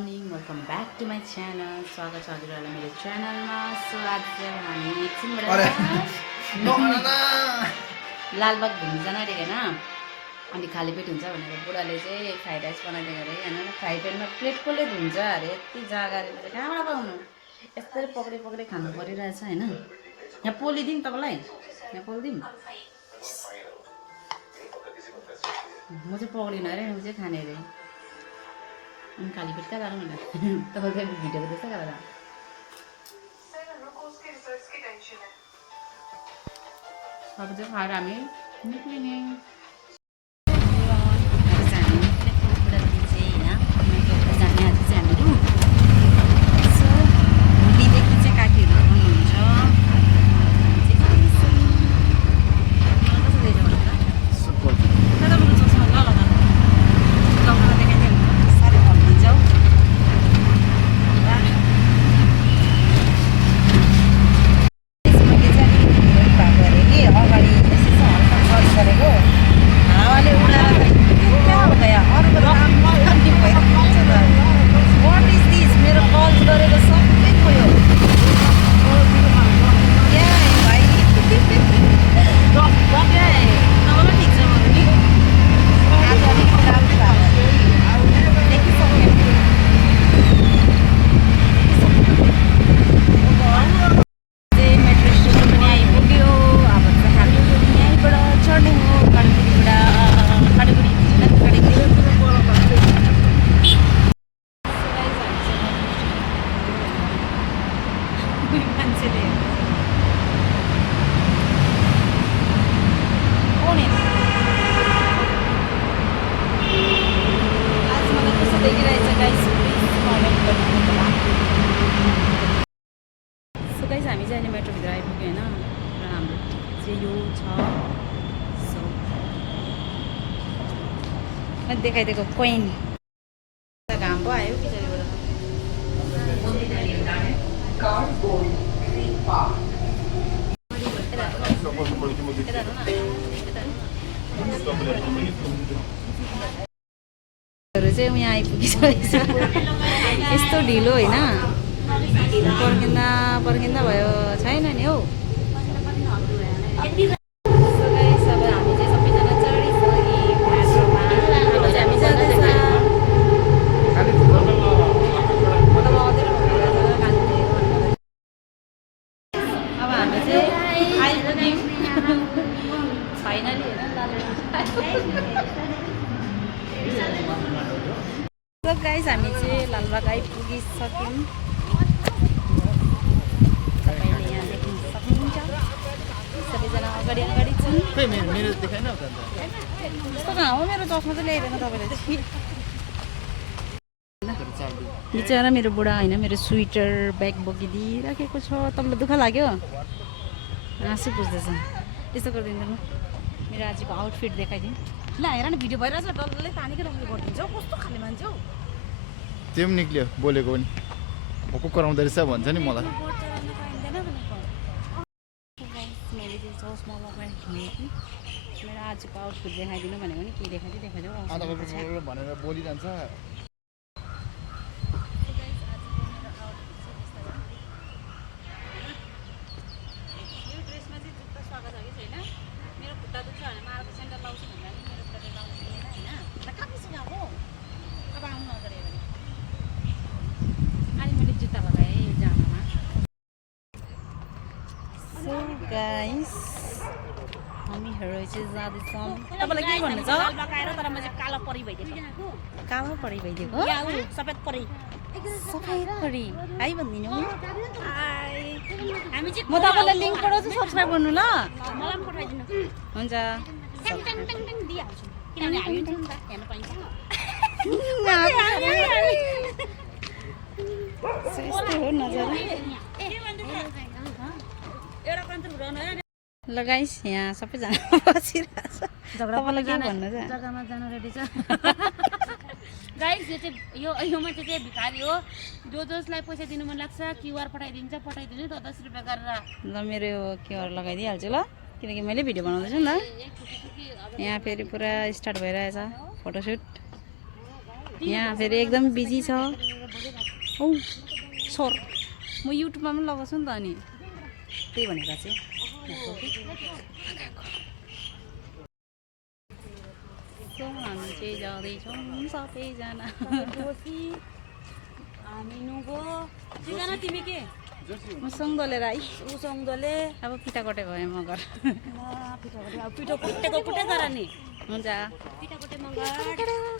Morning welcome back to my channel. स्वागत छ हजुरहरूलाई मेरो च्यानलमा। सो आज चाहिँ हामी एकछिनबाट लालबाग घुम्नु जान आँटेको होइन। अनि खाली पेट हुन्छ भनेर बुढाले चाहिँ फ्राइड राइस बनाइदिएको अरे होइन। फ्राई पेनमा प्लेट कसले धुन्छ अरे, यति जग्गा चाहिँ कहाँबाट पाउनु, यस्तै पक्रे पक्रे खानु परिरहेछ होइन। यहाँ पोलिदिउँ तपाईँलाई, यहाँ पोलिदिउँ। म चाहिँ पक्रिनँ अरे, म चाहिँ खाने अरे। अनि खाली पेट कहाँ जानु भनेर तपाईँको भिडियोको त्यस्तै गरेर अब चाहिँ खाएर हामी निक्लिने। हामी चाहिँ अहिले मेट्रोभित्र आइपुग्यो होइन। र हाम्रो चाहिँ यो छ। सो मैले देखाइदिएको कोइन घाम पो आयो पछाडिबाट। चाहिँ यहाँ आइपुगिसकेको छ। यस्तो ढिलो होइन, पर्खिँदा पर्खिँदा भयो छैन नि हौ। अब हामी चाहिँ आइपुग्यौँ फाइनली होइन। सो गाइस हामी चाहिँ लालबाग आइपुगिसक्यौँ। तपाईँले यहाँ देख्न सक्नुहुन्छ सबैजना अगाडि अगाडि छन्। यस्तो कहाँ हो, मेरो चस्मा चाहिँ ल्याइदिएन तपाईँले चाहिँ। बिचरा मेरो बुढा होइन, मेरो स्वेटर ब्याग बोकिदिइराखेको छ। तपाईँलाई दुःख लाग्यो, हाँसु बुझ्दैछ। यस्तो गरिदिनु, मेरो आजको आउटफिट देखाइदिउँ। ल हेर न, भिडियो भइरहेछ, डल्लै तानेकै रमाइलो गरिदिन्छ हौ। कस्तो खाले मान्छे हौ। त्यो पनि निक्ल्यो बोलेको पनि भक्कु कराउँदो रहेछ भन्छ नि मलाई। चस्मा लगाएर मेरो आजको आउटफिट देखाइदिनु भनेको नि के देखाइदियो भनेर बोलिरहन्छ। गाइस हामीहरू चाहिँ जाँदैछौँ। तपाईँलाई के भन्नु छ? तर म चाहिँ कालो परी भइदिएको। कालो परी भइदिएको? सफेद परी। सफेद परी है भनिदिनु। म तपाईँलाई लिङ्क पठाउँछु, सब्सक्राइब गर्नु ल। मलाई पनि पठाइदिनु। हुन्छ। यस्तै हो नजारा। ल गाइस यहाँ सबैजना बसिरहेछ। तपाईँलाई के भन्नु छ? जग्गामा जानु रेडी छ गाइस। यो चाहिँ यो मान्छे चाहिँ भिखारी हो। जसलाई पैसा दिनु मन लाग्छ क्युआर पठाइदिन्छ, पठाइदिनु त 10 रुपियाँ गरेर। ल मेरो क्युआर लगाइदिइहाल्छु ल, किनकि मैले भिडियो बनाउँदैछु नि त। यहाँ फेरि पुरा स्टार्ट भइरहेछ फोटोसुट। यहाँ फेरि एकदम बिजी छ। औ सर म युट्युबमा पनि लगाउँछु नि त अनि त्यही भनेको चाहिँ हामी चाहिँ जाँदैछौँ सबैजना। तिमी के म सङ्गोले राई उसङदोले अब पिटा कटेको भए मगर पिठो कुटेको कुटे गर नि हुन्छ। पिठो कुटे मगर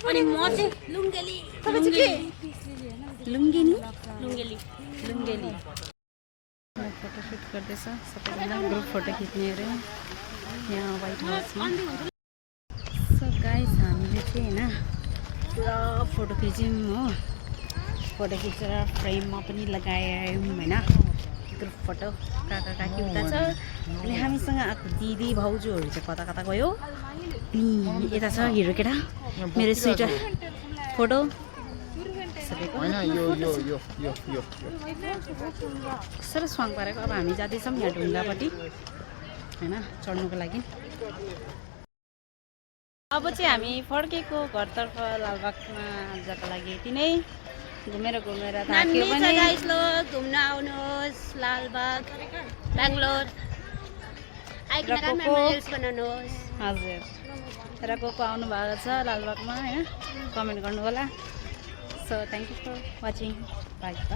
अनि म चाहिँ लुङ्गेली लुङ्गेनी लुङ्गेली लुङ्गेली फोटोसुट गर्दैछ सबैजना ग्रुप फोटो खिच्ने अरे यहाँ व्हाइट हाउसमा। सो गाइस हामीले चाहिँ होइन पुरा फोटो खिच्यौँ हो। फोटो खिचेर फ्रेममा पनि लगायौँ होइन ग्रुप फोटो। काका काकी उता छ अनि हामीसँग आएको दिदी भाउजूहरू चाहिँ कता कता गयो। अनि यता छ हिरो केटा मेरो स्वेटर फोटो सबैको होइन यो यो यो यो यो कसरी स्वाङ पारेको। अब हामी जाँदैछौँ यहाँ ढुङ्गापट्टि होइन चढ्नुको लागि। अब चाहिँ हामी फर्केको घरतर्फ लालबागमा जानको लागि यति नै घुमेर थाक्यो पनि। गाइस लोग घुम्न आउनुहोस् लालबाग बेङ्गलोर आइकन मेमोरियल्स बनाउनुहोस्। हजुर र को आउनु भएको छ लालबागमा होइन कमेन्ट गर्नु होला। So thank you for watching by.